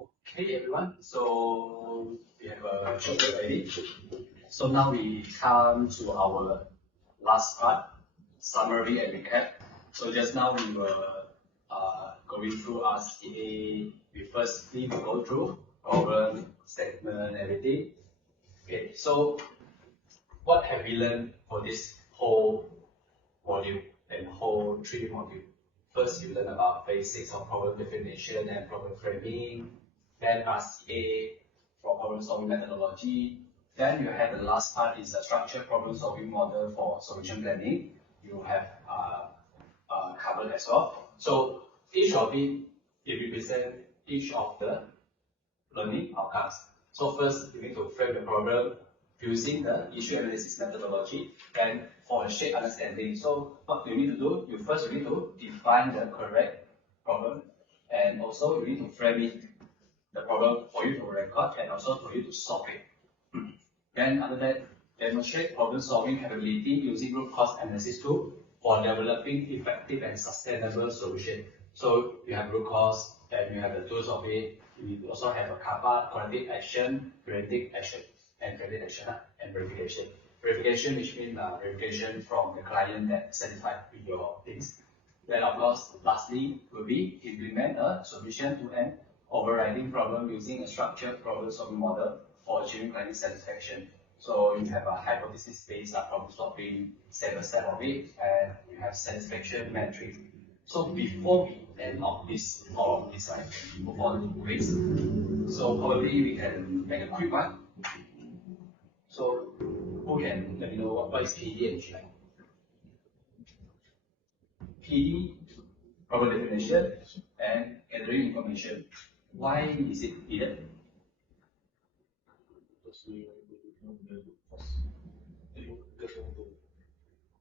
Okay, everyone. So we have a short break already. So now we come to our last part, summary and recap. So just now we were going through RCA. We firstly go through problem, statement, everything. Okay, so what have we learned for this whole module and whole 3 module? First, you learn about basics of problem definition and problem framing, then RCA for problem solving methodology. Then you have the last part is a structured problem solving model for solution planning. You have covered as well. So each of it represent each of the learning outcomes. So first, you need to frame the problem using the issue analysis methodology and for a shared understanding. So what you need to do, you need to define the correct problem, and also you need to frame it, the problem for you to record and also for you to solve it. Then after that, demonstrate problem solving capability using root cause analysis tool for developing effective and sustainable solution. So you have root cause and you have the tools of it. You also have a kappa, corrective action, preventive action, and predictive action and verification. Verification, which means verification from the client that satisfied with your things. Then of course, lastly, will be implement a solution to an overriding problem using a structured problem solving model for achieving client satisfaction. So you have a hypothesis-based problem solving, step by step of it, and you have satisfaction metric. So before we end all of this, right, move on to quiz. So probably we can make a quick one. So who can let me know what is PD and GI? PD, problem definition, and gathering information. Why is it needed?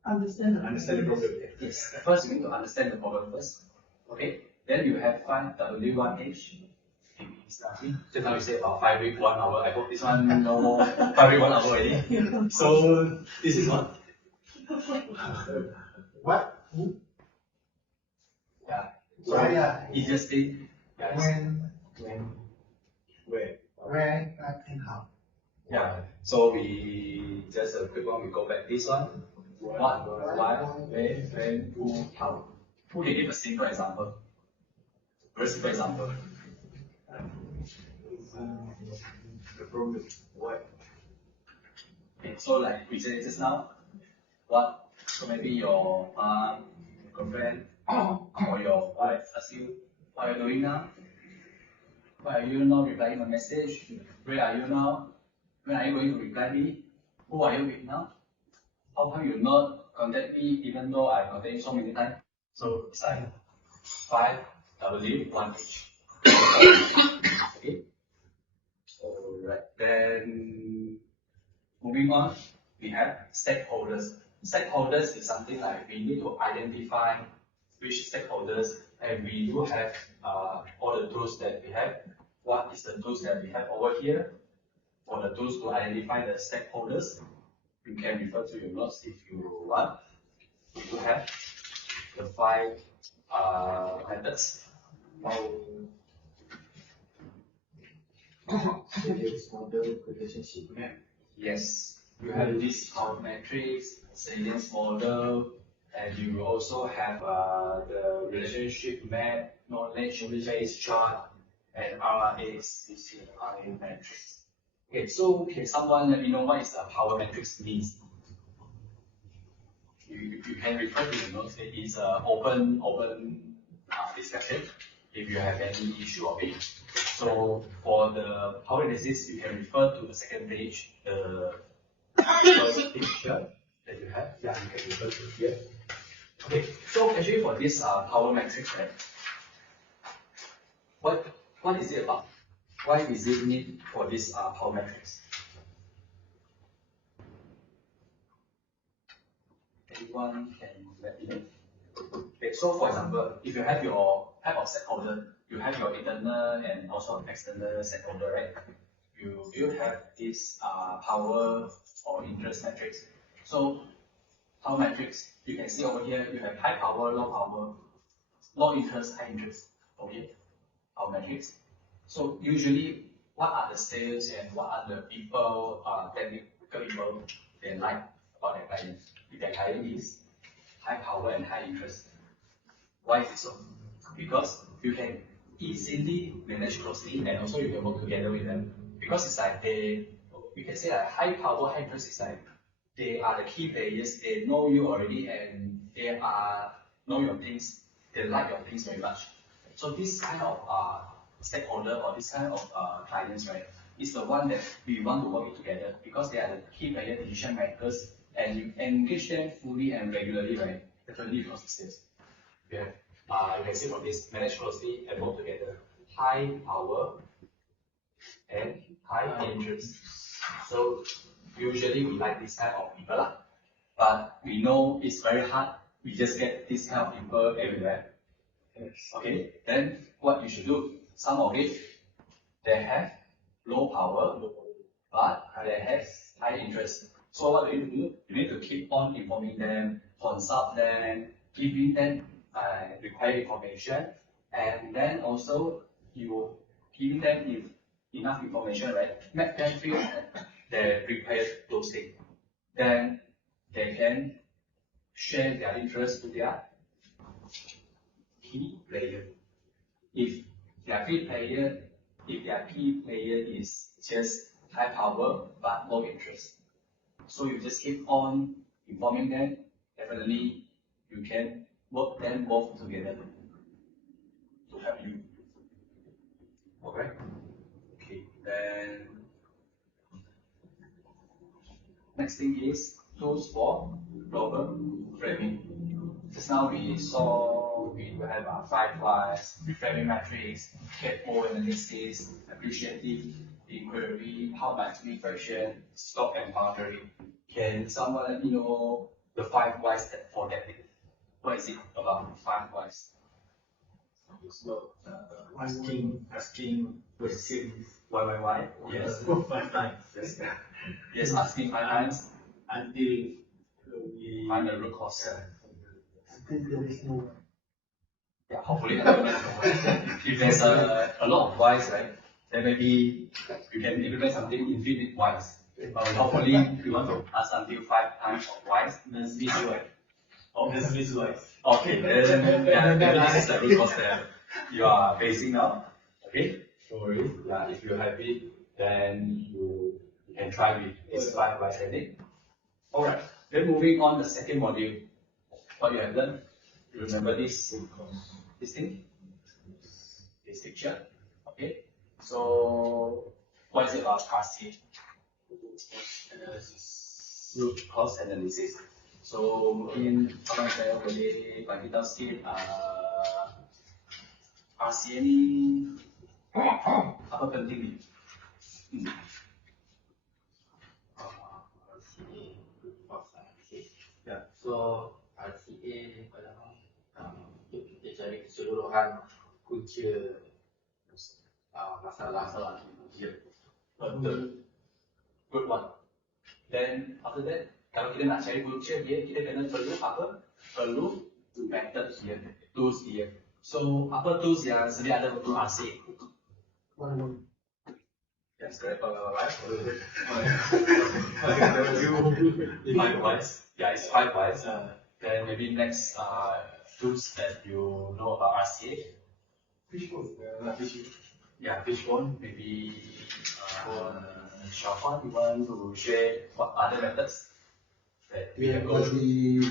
Understand the problem. Yes. First, you need to understand the problem first. Okay. Then you have find W1H. Just now you say about 5 week 1 hour. I hope this one no 5 week 1 hour already. So this is what? What? Yeah. So easiest thing. Yes. Where, and how. Yeah. So we just a quick one. We go back this one. What, why, where, when, who, how. Who can give a simple example? Very simple example. The problem. What? Okay, so like we said just now, what? So maybe your mom, your girlfriend, or your wife asks you, what are you doing now? Why are you not replying my message? Where are you now? When are you going to reply me? Who are you with now? How come you not contact me even though I contact you so many times? So it's like 5W1H. Okay. Alright, then moving on, we have stakeholders. Stakeholders is something like we need to identify which stakeholders, and we do have all the tools that we have. What is the tools that we have over here? For the tools to identify the stakeholders, you can refer to your notes if you want. We do have the 5 methods. Yes, you have this power matrix, salience model, and you also have the relationship map, knowledge base chart, and RACCI matrix. Okay, so can someone let me know what is the power matrix means? You can refer to the notes. It is an open discussion if you have any issue of it. So for the power analysis, you can refer to the second page, the first picture that you have. Yeah, you can refer to here. Okay, so actually for this power matrix, right? What is it about? Why is it need for this power matrix? Anyone can let me know. Okay, so for example, if you have your type of stakeholder, you have your internal and also external stakeholder, right? You will have this power or interest matrix. So power matrix, you can see over here, you have high power, low interest, high interest. Okay, power matrix. So usually, what are the sales and what are the people, technical people they like about their client? If their client is high power and high interest. Why is it so? Because you can easily manage closely and also you can work together with them. Because it's like we can say like high power, high interest is like they are the key players, they know you already and they know your things, they like your things very much. So this kind of stakeholder or this kind of clients, right, is the one that we want to work together because they are the key player decision makers and you engage them fully and regularly, right? Definitely close the sales. Yeah. You can see from this, manage closely and work together. High power and high interest. So usually we like this kind of people, but we know it's very hard. We just get this kind of people everywhere. Okay, then what you should do? Some of it, they have low power, but they have high interest. So what do you do? You need to keep on informing them, consult them, giving them required information, and then also you giving them enough information, right? Make them feel they require those things. Then they can share their interest to their key player. If their key player, if their key player is just high power but low interest, so you just keep on informing them. Definitely, you can work them both together to help you. Okay. Okay. Then next thing is tools for problem framing. Just now we saw we will have 5 whys, reframing matrix, get more analysis, appreciative inquiry, how much reflection, stop and boundary. Can someone let me know the 5 whys for that? What is it about 5 whys? So, asking questions. Why? Yes. 5 times. Yes. Yes, asking 5 times Until we find the root cause. until there is no one. Yeah, hopefully if there's a lot of whys, right, then maybe you can implement something infinite whys. But hopefully you want to ask until 5 times of whys, That's visual. oh, That's visual. okay, then this is the root cause that you are facing now. Okay, so if you're happy, then you can try with this 5 whys technique. Alright, then moving on the second module. What you have learned, you remember this thing? This picture. Okay, so what is it about RCA? Root cause analysis. So mungkin orang saya boleh bagi tahu sikit RCA ni apa penting ni? Ya, so RCA adalah untuk kita cari keseluruhan punca masalah. Ya, betul. Good one. Then after that, kalau kita nak cari punca dia, kita kena perlu apa? Perlu method dia, tools dia. So apa tools yang sedia ada untuk RCA? Yes, correct. Right? 5 whys. Yeah, it's 5 whys. Then maybe next tools that you know about RCA. Fishbone. Yeah, fishbone. Maybe Shafa, you want to share what other methods that we have go through?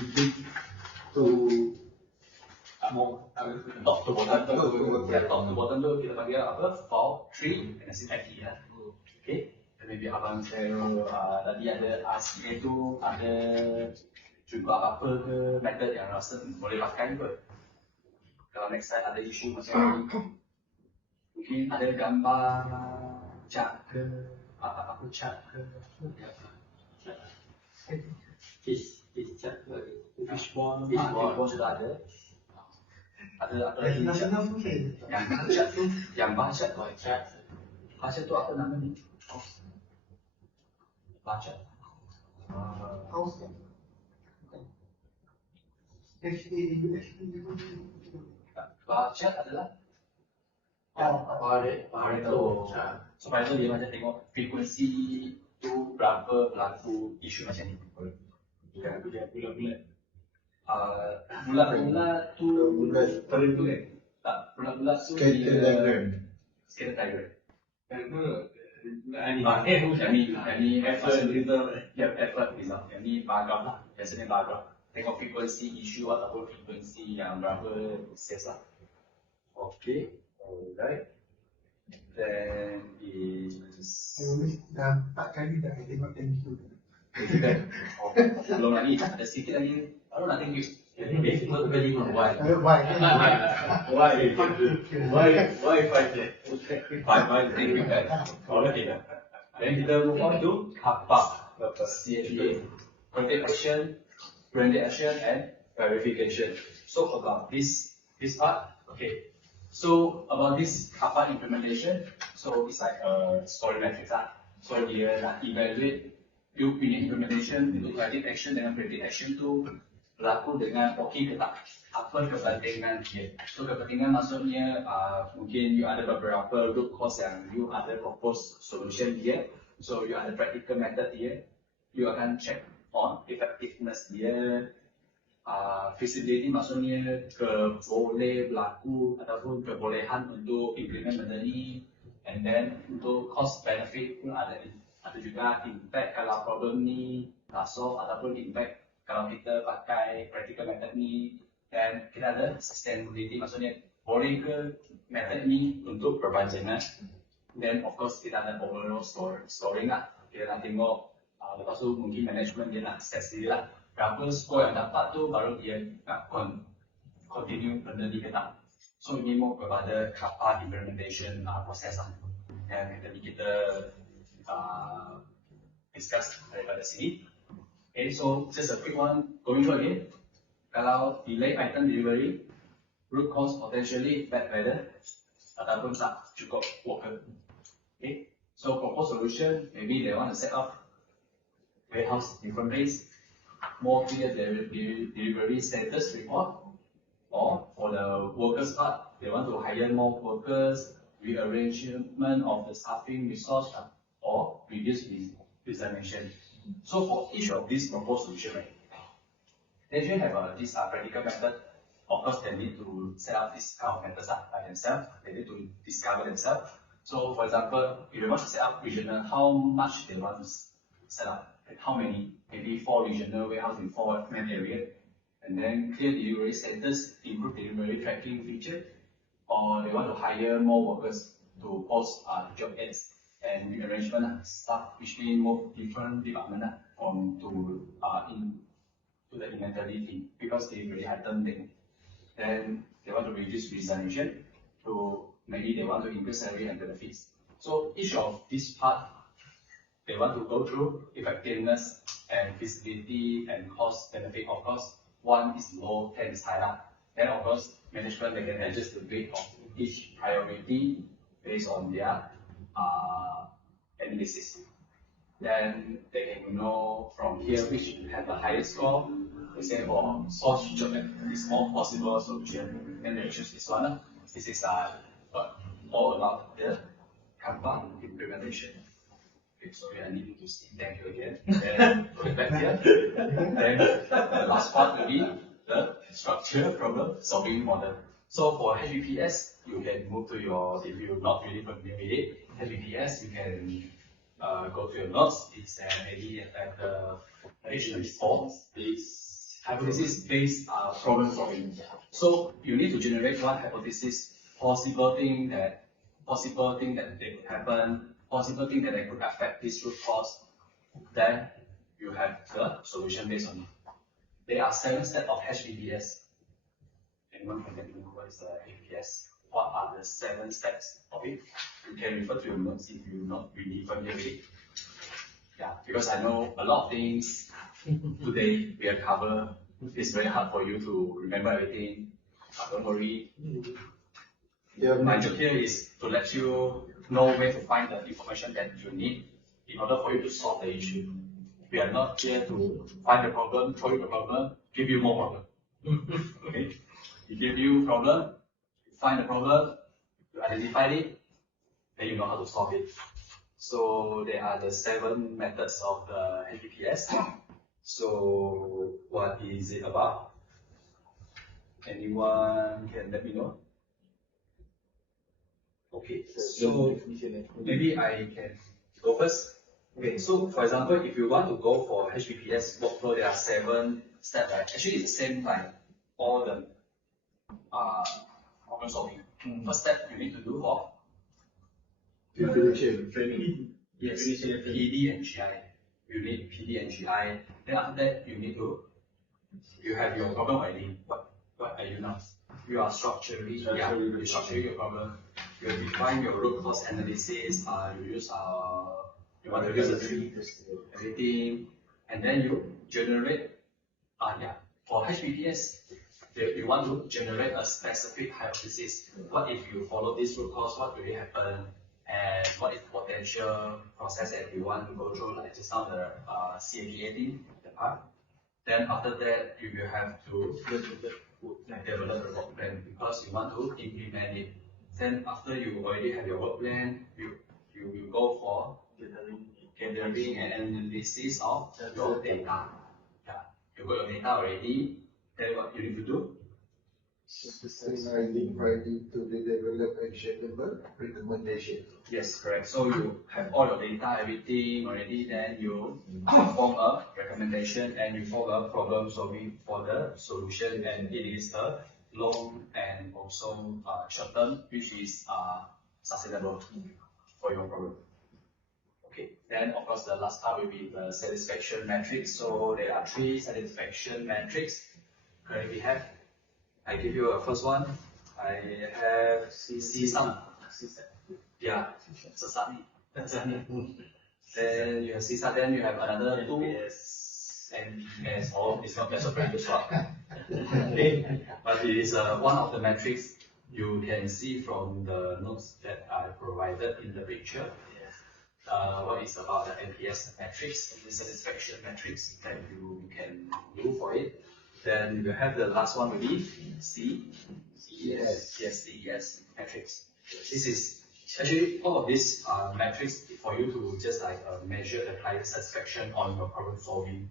To Top to bottom. Yeah, top to bottom tu kita panggil apa? For tree and SIP ya. Okay. Dan maybe abang share tadi ada RCA tu ada juga apa-apa ke method yang rasa boleh pakai ke? Kalau next time ada isu macam ni, mungkin ada gambar cat ke apa-apa cat ke? Fish chat Fishbone sudah ada. Ada apa lagi? National food. Yang baca tu baca tu apa nama ni? Baca. House. Baca adalah Pareto. So Pareto dia macam tengok frekuensi tu berapa berlaku isu macam ni. Bukan dia bulat-bulat. Bulat-bulat tu Pareto kan? Tak, bulat-bulat tu Scatter diagram. Scatter diagram. Yang ni effort result. Yang ni bar graph lah. Biasanya bar graph. Tengok frekuensi isu ataupun frekuensi yang berapa sales lah. Okay, alright. Then is Dah 4 kali dah tengok thank you. belum lagi, ada sikit lagi. Baru nak thank you. Jadi kita kali why? Why? Why fight it? Bye thank you guys. Okay dah. Then kita move on to CAPA, CHDA, corrective action and verification. So about this part, okay. So about this CAPA implementation, so it's like a scoring matrix lah. So dia nak evaluate you punya implementation untuk corrective action dengan predictive action tu berlaku dengan okay ke tak? Apa kepentingan dia? So kepentingan maksudnya mungkin you ada beberapa root cause yang you ada propose solution dia. So you ada practical method dia. You akan check on effectiveness dia. Feasibility maksudnya boleh berlaku ataupun kebolehan untuk implement benda ni, and then untuk cost benefit pun ada juga impact kalau problem ni tak solve ataupun impact kalau kita pakai practical method ni, dan kita ada sustainability maksudnya boleh ke method ni untuk perpanjangan, then of course kita ada overall scoring lah, kita nak tengok lepas tu mungkin management dia nak set sendiri lah berapa skor yang dapat tu baru dia nak continue benda ni ke tak. So ini more kepada CAPA implementation proses lah yang kita discuss daripada sini. Okay, so just a quick one going through again. Kalau delay item delivery, root cause potentially bad weather ataupun tak cukup worker. Okay, so proposed solution maybe they want to set up warehouse different place, more clear delivery status report, or for the workers part, they want to hire more workers, rearrangement of the staffing resource, or reduce resignation. So for each of these proposed solutions, right, they should have this practical method. Of course, they need to set up this kind of methods by themselves. They need to discover themselves. So for example, if you want to set up regional, how much they want to set up? How many? Maybe 4 regional warehouse in 4 main areas, and then clear delivery status, improve delivery tracking feature, or they want to hire more workers to post job ads and rearrangement staff, which means more different department from to the inventory team because they really item thing. Then they want to reduce resignation, to maybe they want to increase salary and benefits. So each of this part, they want to go through effectiveness and feasibility and cost benefit. Of course, one is low, 10 is higher. Then of course, management they can adjust the weight of each priority based on their analysis. Then they can know from here which have the highest score. They say for source job is more possible solution. Then they choose this one. This is all about the CAPA implementation. Okay, sorry, I need to see. Thank you again. Then put it back here. Then the last part will be the structure problem solving model. So for HBPS, you can move to your, if you're not really familiar with it, HBPS, you can go to your notes. It's maybe at the HRDCorp hypothesis-based problem solving. So you need to generate one hypothesis, possible thing that they could happen, possible thing that they could affect this root cause. Then you have the solution based on it. There are 7 steps of HBPS. Anyone can let me know what is the HBPS? What are the 7 steps of it? You can refer to your notes if you're not really familiar with it. Yeah, because I know a lot of things today we have covered. It's very hard for you to remember everything. Don't worry. My job here is to let you know where to find the information that you need in order for you to solve the issue. We are not here to find the problem, solve the problem, give you more problem. Okay? We give you problem, you find the problem, You identify it, then you know how to solve it. So there are the 7 methods of the HPPS. So what is it about? Anyone can let me know? Okay, so maybe I can go first. Okay, so for example, if you want to go for HPPS workflow, there are 7 steps, right? Actually, it's the same like all the problem solving. First step you need to do for Framing. yes, PD and GI. You need PD and GI. Then after that, you have your problem already. What are you now? You are structurally your problem. You define your root cause analysis. You use you want to use the tree, everything, and then you generate. For HPPS, you want to generate a specific hypothesis. What if you follow this root cause? What will happen? And what is the potential process that you want to go through? Like just now the CAPAD, the part. Then after that, you will have to develop a work plan because you want to implement it. Then after you already have your work plan, you will go for gathering and analysis of your data. You got your data already. Then what you need to do? Synchronizing ready to develop actionable recommendation. Yes, correct. So you have all your data, everything already, then you form a recommendation and you form a problem solving for the solution, and it is a long and also short term, which is sustainable for your problem. Okay, then of course the last part will be the satisfaction matrix. So there are 3 satisfaction metrics currently we have. I give you a first one. I have CSAT. Yeah, CSAT. Then you have CSAT, then you have another 2 NPS, or it's not necessarily very short. Okay, but it is one of the metrics you can see from the notes that I provided in the picture. What is about the NPS matrix, the satisfaction matrix that you can do for it. Then you have the last one will be CES matrix. This is actually all of these metrics for you to just like measure the client satisfaction on your problem solving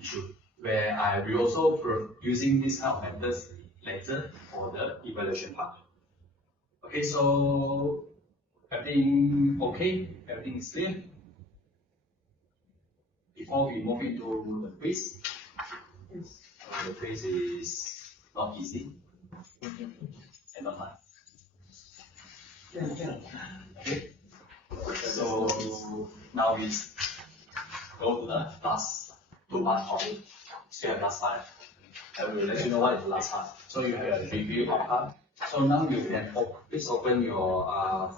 issue. Where I will also using this kind of methods later for the evaluation part. Okay, so everything okay? Everything is clear? Before we move into the quiz, the quiz is not easy and not hard. Okay, so now we go to the last 2 parts of it. So you have last part. I will let you know what is the last part. So you have a review part. So now you can please open your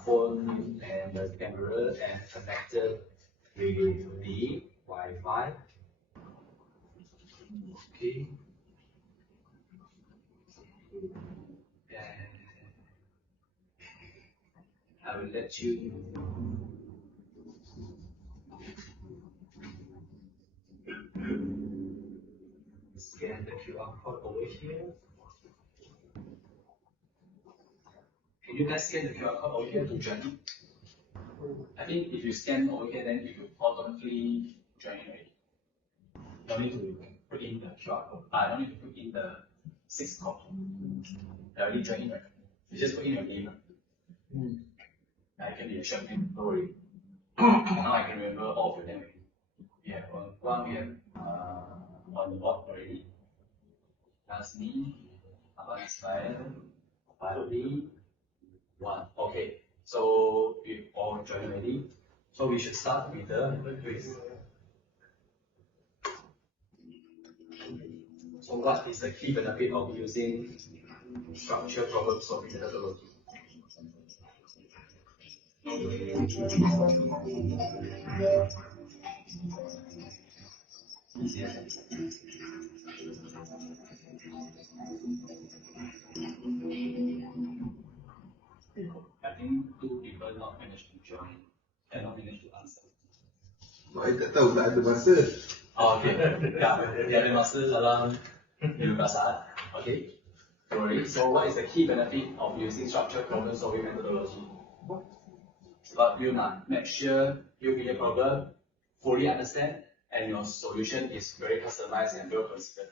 phone and the camera and connect it with the Wi-Fi. Okay. And I will let you scan the QR code over here. Can you guys scan the QR code over here to join? I think if you scan over here, then it will automatically join already. No need to put in the QR code. No need to put in the 6 code. I already joined, right? You just put in your email. I can be a short name, don't worry. Now I can remember all of your name. We have one, we have on the board already. That's me, Abang Israel, Bali, 1. Okay, so we all joined already. So we should start with the quiz. So what is the key benefit of using structured problem solving methodology? I think 2 people not managed to join and not managed to answer. I tak tahu, tak ada masa. Okay, ya, ada masa dalam 15 saat. Okay. theory. So what is the key benefit of using structured problem solving methodology? But you must make sure you get a problem fully understand and your solution is very customized and well considered.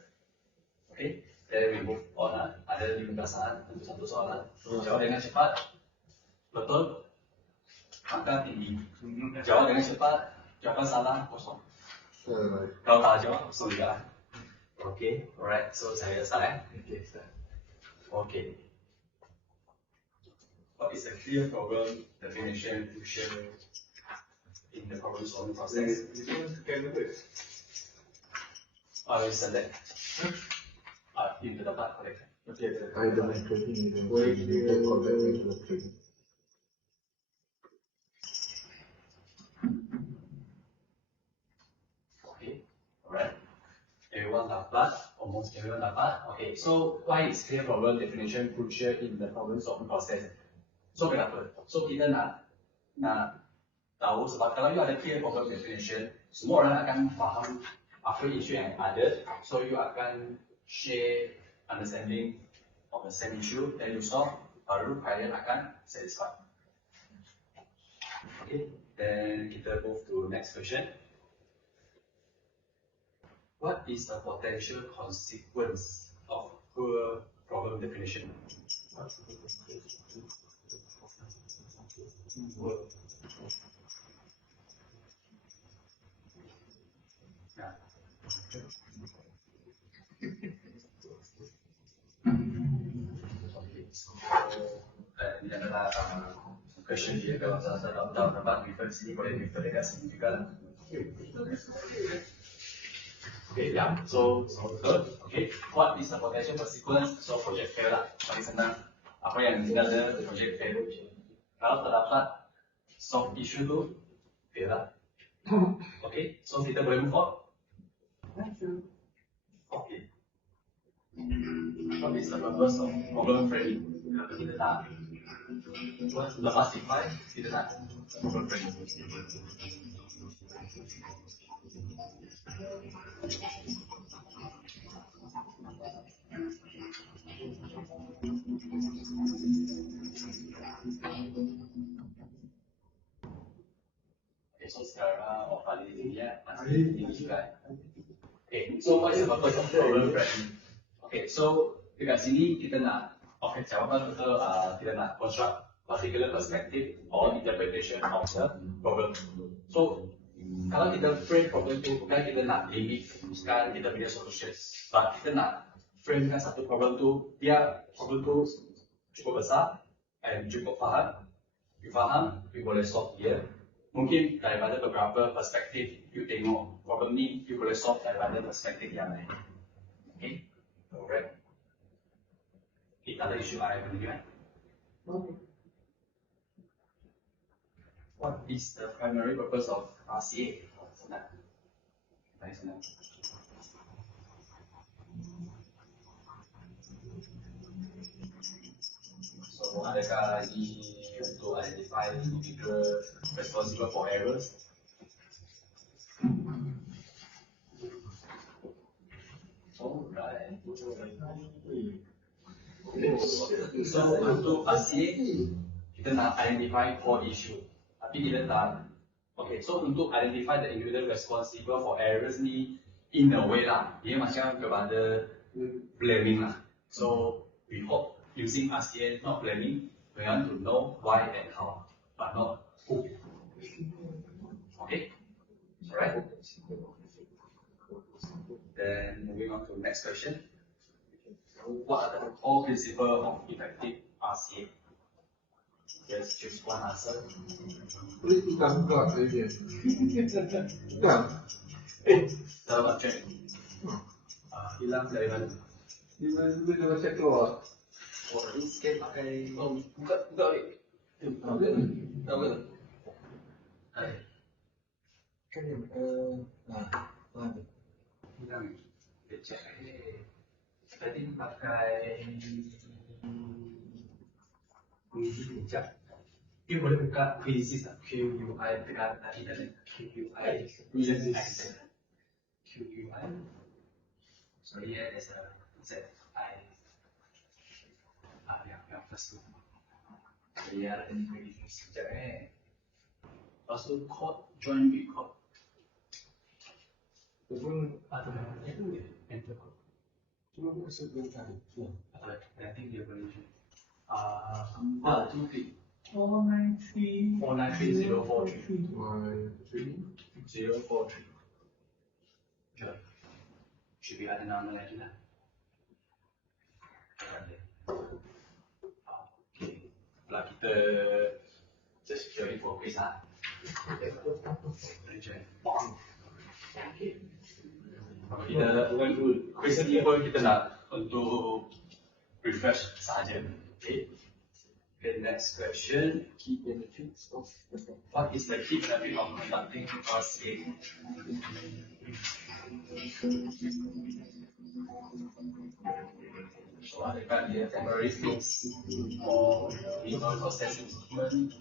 Okay, then we move on. Ada 15 untuk satu soalan. Jawab dengan cepat. Betul? Maka tinggi. Jawab dengan cepat. Jawapan salah kosong. Kalau tak jawab sudah. Okay, alright. So saya start. Okay, start. Okay. What is a clear problem definition crucial in the problem solving process? I will select. Into the part correct. Okay. I don't like trading. Why do you call that trading? Okay. Alright. Everyone dapat. Almost everyone dapat. Okay. So why is clear problem definition crucial in the problem solving process? So kenapa? So kita nak tahu sebab kalau you ada clear problem definition, semua orang akan faham apa isu yang ada. So you akan share understanding of the same issue, then you solve, baru kalian akan satisfied. Okay, then kita move to next question. What is the potential consequence of poor problem definition? Ini adalah question dia kalau saya tak tahu dapat refer sini boleh refer dekat sini juga. Okay, yeah. So good. Okay, what is the potential consequence? So project fail lah. Paling senang. Apa yang tinggal ada project fail. Kalau terdapat solve issue tu fail lah. Okay, so kita boleh move on. Okay. What is the purpose of problem framing? Kenapa kita tak lepas simpan, kita tak problem framing? Okay, so sekarang paling tinggi masih tinggi juga. Okay, so what is the purpose of problem framing? Okay, so dekat sini kita nak jawapan betul kita nak construct particular perspective or interpretation of the problem. So kalau kita frame problem tu bukan kita nak limitkan kita punya solutions, but kita nak framekan satu problem tu, dia problem tu cukup besar and cukup faham. You faham, you boleh solve dia. Mungkin daripada beberapa perspektif you tengok problem ni, you boleh solve daripada perspektif yang lain. Okay, alright. Kita ada isu lain juga. What is the primary purpose of RCA? Senang. Paling senang. So adakah ini untuk identify individual responsible for errors? Alright. So untuk RCA kita nak identify core issue. Tapi kita tak. Okay, so untuk identify the individual responsible for errors ni in a way lah, dia macam kepada blaming lah. So we hope using RCA not blaming, we want to know why and how, but not who. Okay, alright. Then moving on to next question. What are the core principles of effective RCA? Just choose one answer. Boleh tukar pula dia. Tukar. Dalam check. Hilang dari mana? Dia dah check keluar. Oh, ini sikit pakai. Oh, buka wait. Tahu ke? Hai. Kan Hilang. Dia check. Tadi pakai sekejap. You boleh buka quizzes tak? QUI dekat tadi tadi. QUI. QUI. So here is a ZI. That's good. Yeah, and we also code, join record. Itu pun ada itu ya, enter code. Cuma masuk dengan tadi. I think dia boleh. 2 493 493 043 Sure. should be ada nama lagi lah. Okay. Kalau kita just join for quiz lah. Okay. Kalau kita quiz ni pun kita nak untuk refresh sahaja. Okay. Okay, next question. Key benefits of What is the key benefit of conducting RCA? So adakah dia temporary fix or legal process improvement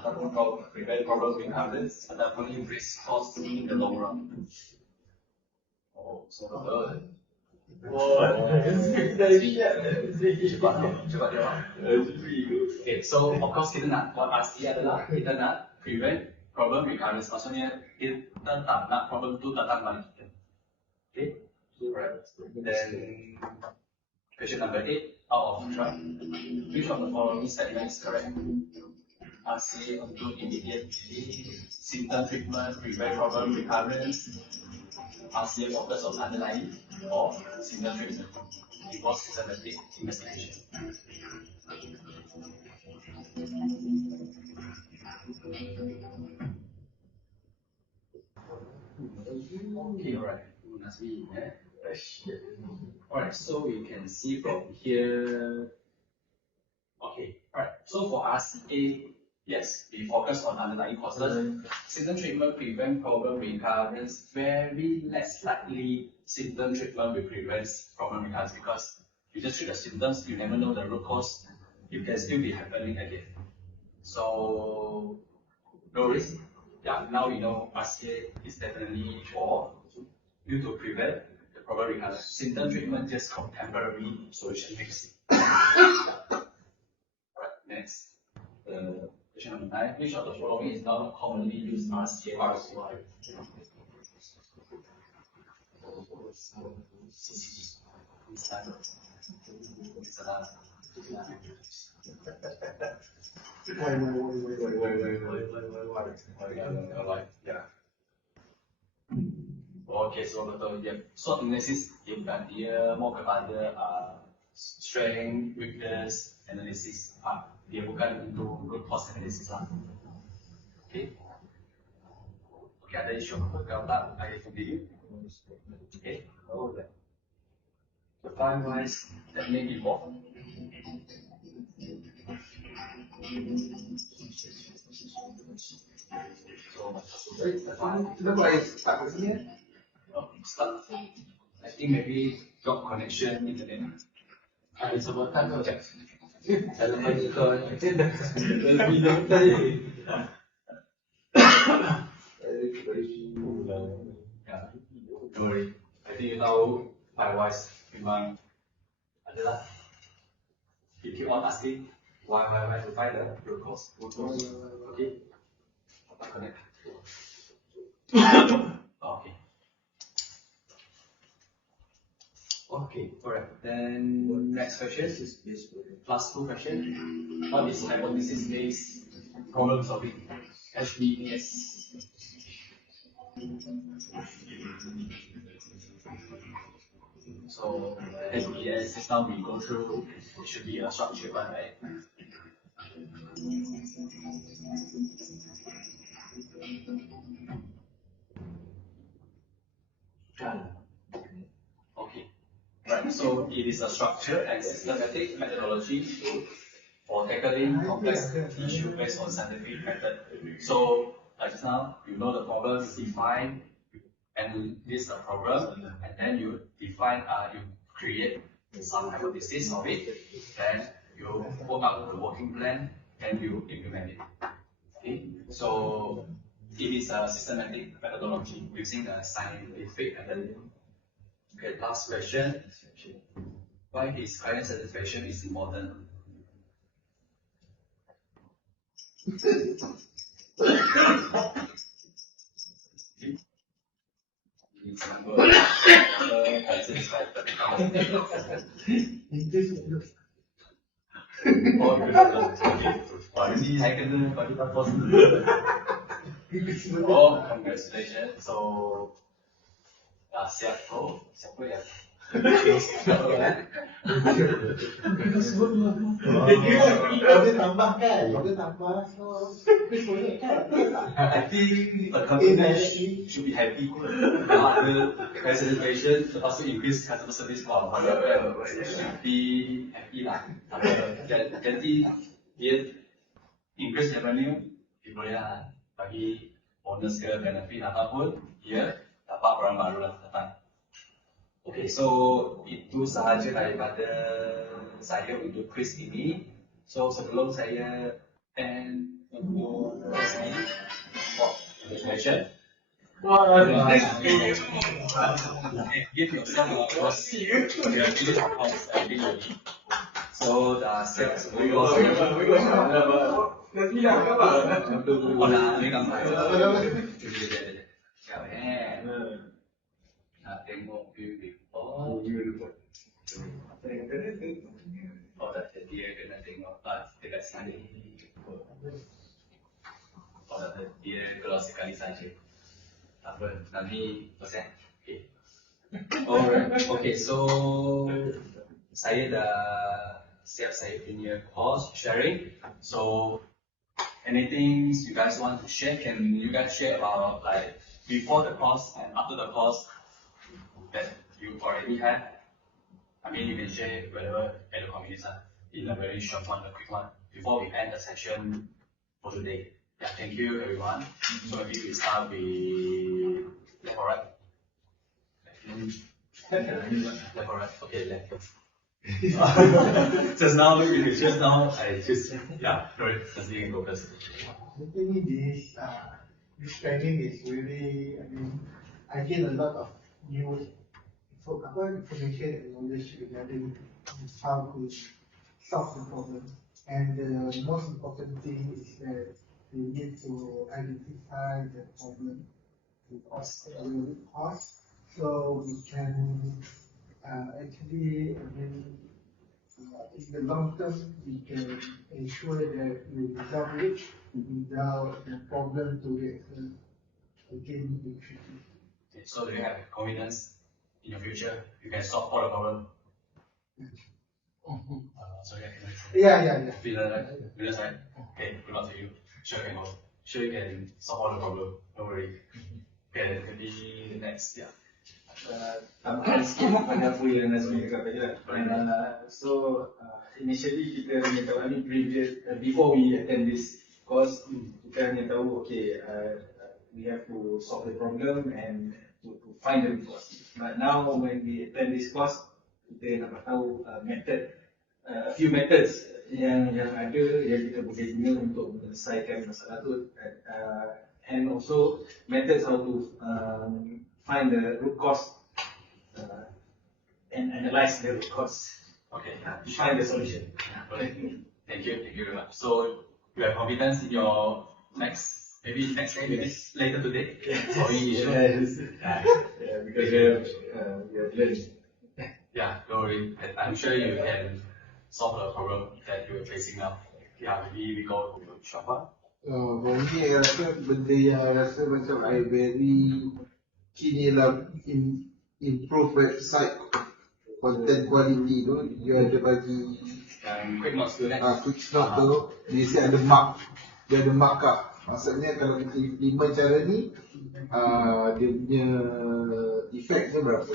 ataupun prevent problem recurrence ataupun increase cost in the long run? Oh, so betul. Cepat jawab. Okay, so of course kita nak buat RCA adalah kita nak prevent problem recurrence. Maksudnya kita tak nak problem tu datang balik kita. Okay, right. Then question number 8 out of 12. Which of the following statements is correct? RCA untuk immediate symptom treatment, prevent problem recurrence. RCA focus on underlying or symptom treatment before systematic investigation. Okay, alright. Must be, yeah. Alright, so we can see from here. Okay, alright. So for RCA, yes, we focus on underlying causes. Symptom treatment prevent problem recurrence. Very less likely symptom treatment will prevent problem recurrence because you just treat the symptoms, you never know the root cause. It can still be happening again. So no risk. Yeah, now we know RCA is definitely for you to prevent the problem recurrence. Symptom treatment just temporary solution fix. Alright, next. Question number 9. Which of the following is not commonly used RCA? Yeah. Okay, so betul dia. SWOT analysis dia more kepada strength, weakness analysis. Dia bukan untuk root cause analysis lah. Okay. Okay, ada isu apa kalau tak? I can do. Okay. Oh, that. The five ways that may be involved. Kenapa ayat tak ke sini? Start. I think maybe job connection internet. Ada sebutan kau cak. Dalam bagi kau lebih tadi. Yeah. Don't worry. I think you know my voice memang adalah you keep on asking why to find the root cause. Okay. Connect. Okay. Okay, alright. Then next question. Plus 2 question. What is hypothesis based problem solving? HBS. So HBS is now we go through. It should be a structured one, right? Okay. Right. So it is a structured and systematic methodology for tackling complex issue based on scientific method. So like just now, you know the problem is defined and list a problem, and then you define, you create some hypothesis of it, then you work out the working plan, and you implement it. Okay, so it is a systematic methodology using a scientific method. Okay, last question. why his client satisfaction is important. He's number satisfied. Oh, ini saya kena bagi lapor dulu. Oh, congratulations. So, siapa ya? Dia tambahkan, dia tambah. I think a company should be happy pun. Kalau ada presentation, lepas tu increase customer service for happy lah. Jadi dia increase revenue, dia boleh lah bagi bonus ke benefit ataupun dia dapat orang baru lah datang. Okay, so itu sahaja daripada saya untuk quiz ini. So sebelum saya end untuk quiz ini, congratulations. Give yourself a applause. So dah siap sebelum ni gambar. Nak tengok view before. Oh dah jadi kena tengok dekat sini. Oh dah dia kalau sekali saja. Apa nanti persen. Okay. Alright. Okay, so saya dah siap saya punya course sharing. So anything you guys want to share, can you guys share about like before the course and after the course that you already had? I mean, you can share whatever at the community in a very short one, a quick one, before we end the session for today. Yeah, thank you everyone. So maybe we start with left or right? Left or right? Okay, left. Just now I just, yeah, sorry, just being focused. The thing is, this training is really, I gain a lot of new information and knowledge regarding how to solve the problem. And the most important thing is that we need to identify the problem, the root cause, so we can actually, in the long term, we can ensure that we resolve it without the problem to get again in the future. Okay, so do you have confidence in your future? You can solve all the problem. Sorry, I cannot. Yeah. Feelings, right? Okay, good luck to you. Sure you can go. Sure you can solve all the problem. Don't worry. Okay, maybe the next, yeah. Tambahkan sikit pada apa yang Nazmi cakap tadi lah. So initially kita hanya tahu, before we attend this course, kita hanya tahu we have to solve the problem and to find the root cause. But now when we attend this course, kita dapat tahu a few methods yang ada yang kita boleh guna untuk menyelesaikan masalah tu, and also methods how to find the root cause and analyze the root cause. Okay, To find the solution. Thank you very much. So you have confidence in your maybe next day, maybe later today? Or Yes. Because we have learned. Yeah, don't worry. I'm sure you can solve the problem that you're facing now. Yeah, maybe we go to shop one. Mungkin saya rasa benda yang rasa macam I very keen ialah improve website content quality tu. Dia ada bagi Quick notes to next. quick note tu, dia ada markup. Maksudnya kalau kita implement cara ni, dia punya effect dia berapa?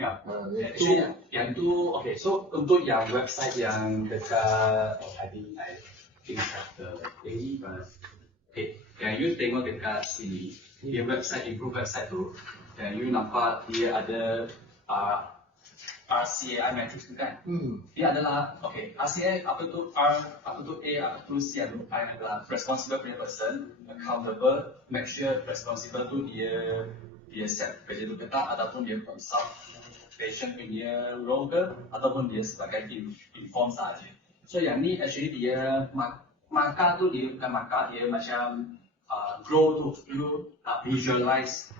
Ya, actually yang tu, okay, so untuk yang website yang dekat, I think the thingy, but okay, yang you tengok dekat sini, dia website, improve website tu, yang you nampak dia ada RCAI matrix tu kan? Dia adalah, okay, RCAI apa tu R, apa tu A, apa tu C, apa tu I adalah responsible punya person, accountable, make sure responsible tu dia set kerja tu petang ataupun dia consult station punya role ke ataupun dia sebagai inform saja. So yang ni actually dia markah tu dia bukan markah, dia macam grow tu, you visualize.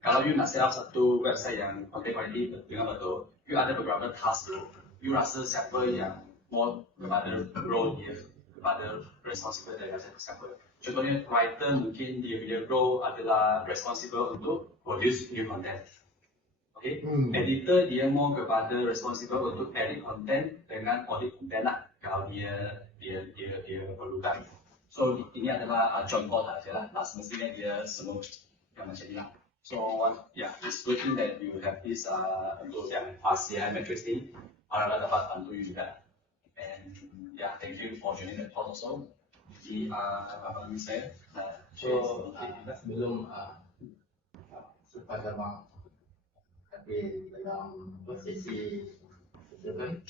Kalau you nak set up satu website yang content quality dengan betul, you ada beberapa task tu, you rasa siapa yang more kepada role dia, kepada responsible dari siapa. Contohnya writer mungkin dia punya role adalah responsible untuk produce new content. Okay? Editor dia mau kepada responsible untuk edit content dengan audit content lah kalau dia perlukan. So ini adalah contoh saja lah. Semestinya dia semua yang macam ni lah. So yeah, it's good thing that you have this untuk yang RCI matrix ni, orang dapat bantu juga. And yeah, thank you for joining the talk also. Di abang saya. So sebelum supaya abang tapi dalam posisi sebelum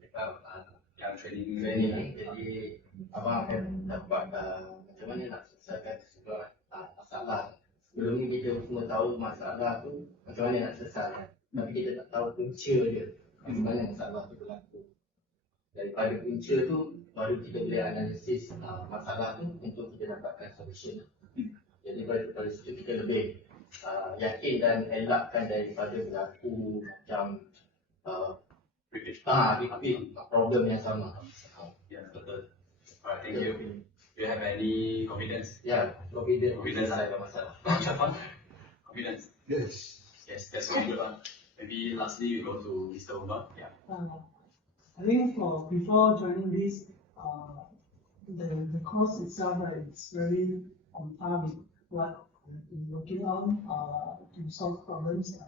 kita yang training jadi abang akan dapat macam mana nak selesaikan sebuah masalah. Sebelum ni kita semua tahu masalah tu macam mana nak selesaikan, tapi kita tak tahu punca dia macam mana masalah tu berlaku. Daripada punca tu baru kita boleh analisis masalah tu untuk kita dapatkan solution. Jadi dari situ kita lebih yakin dan elakkan daripada berlaku macam repeat problem yang sama. Ya, betul. Alright, thank you. Do you have any confidence? Ya, confidence ada masalah. Confidence. Yes. Yes, that's very good. Maybe lastly you go to Mr. Umar. Yeah. I think before joining this, the course itself it's very on par with what I've been working on to solve problems,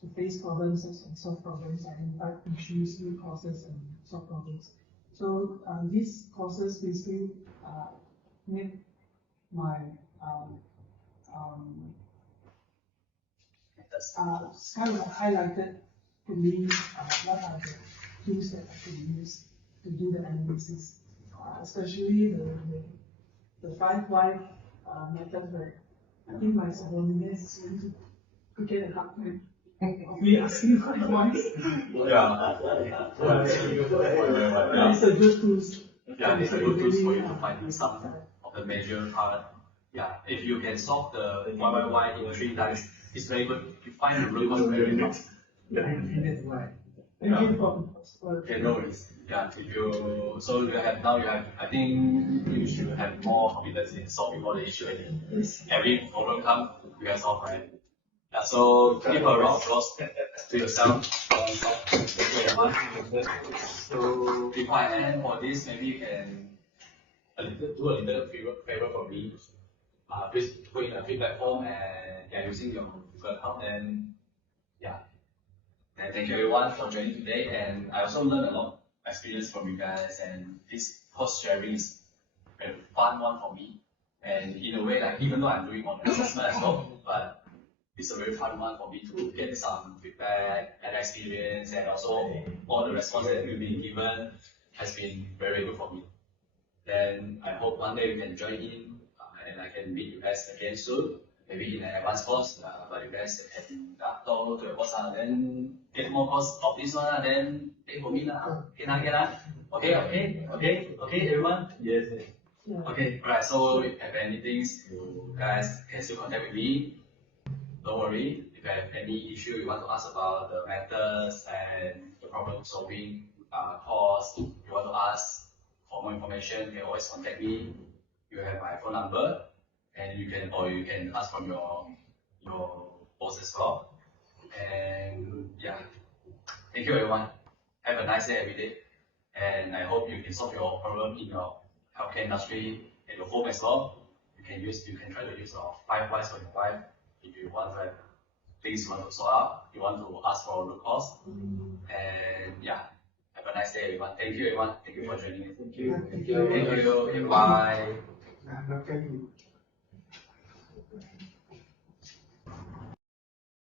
to face problems and solve problems, identify issues, root causes, and solve problems. So these courses basically make my kind of highlighted to me what are the tools that I can use to do the analysis, especially the 5 why method. Right? I think my subordinates is going to get a hard time of me asking 5 whys. It's a good tools. Yeah, it's a good tools for you to find some of the major part. Yeah, if you can solve the why in 3 times, it's very good. You find the root cause very fast. Thank you for Okay, no worries. Yeah, if you have I think you should have more confidence in solving all the issues. Every problem come, you can solve it. Yeah, so give a round of applause to yourself. So before I end for this, maybe you can do a little favor for me. Please put in a feedback form and using your Google account and yeah. And thank you everyone for joining today, and I also learned a lot of experience from you guys, and this course sharing is a fun one for me. And in a way, like even though I'm doing on assessment as well, but it's a very fun one for me to get some feedback and experience, and also all the response that you've been given has been very good for me. Then I hope one day we can join in and I can meet you guys again soon. Maybe in an advanced course, but you guys can download to the course then get more course of this one, then pay for me lah. Okay, everyone? Yes. Okay, alright, so if you have anything, you guys can still contact with me. Don't worry, if you have any issue you want to ask about the methods and the problem solving course, you want to ask for more information, you can always contact me. You have my phone number. And you can ask from your boss as well. And yeah, thank you everyone. Have a nice day every day. And I hope you can solve your problem in your healthcare industry at your home as well. You can try to use your 5 whys for your wife if you want things you want to sort out. You want to ask for a root cause. And yeah, have a nice day everyone. Thank you everyone. Thank you for joining us. Thank you. Thank you. Bye.